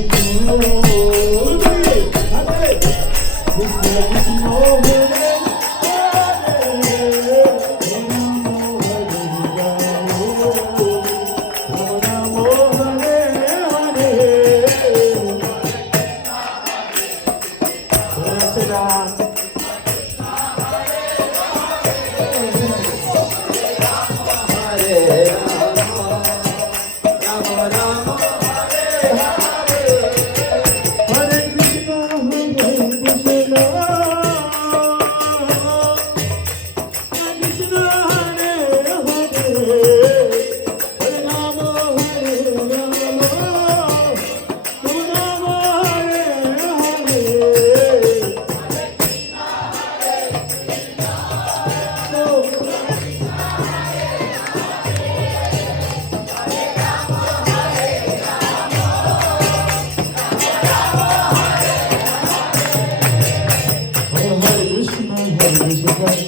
Oh, mm -hmm. oh, okay. Obrigado.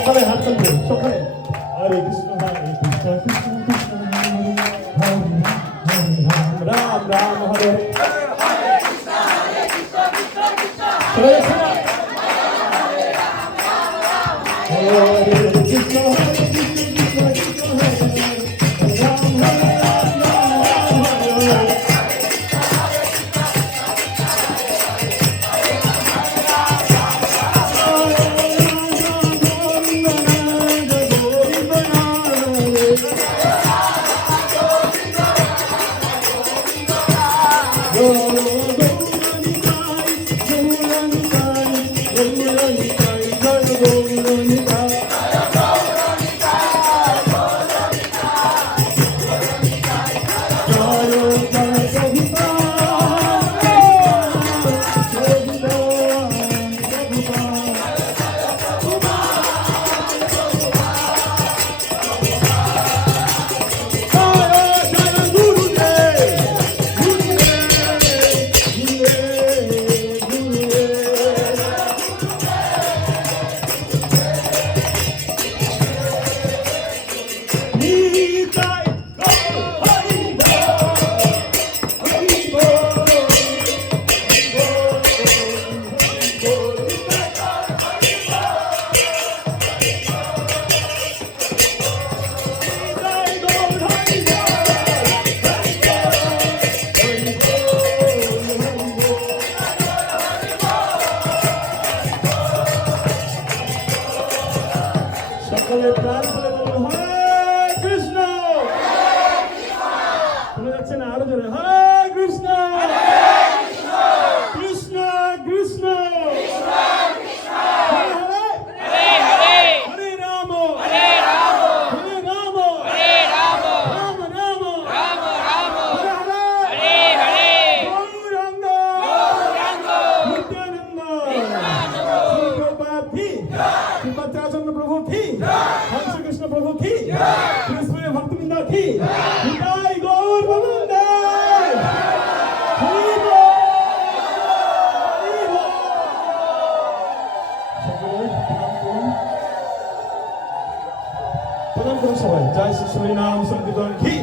সকালে হাত তুলবে সকালে হরে কৃষ্ণ হরে কৃষ্ণ কৃষ্ণ কৃষ্ণ হরে হরে হরে রাম রাম হরে হরে হরে কৃষ্ণ হরে কৃষ্ণ কৃষ্ণ কৃষ্ণ হরে হরে রাম রাম রাম হরে হরে কৃষ্ণ 김바트라전 프로 키, 강철교신 프로 키, 그리스도의 박두민 나 키, 누가 이걸 보는데? 이거, 이거. 다음 곡, 다음 곡 소리 나, 소리 나, 소리 나, 소리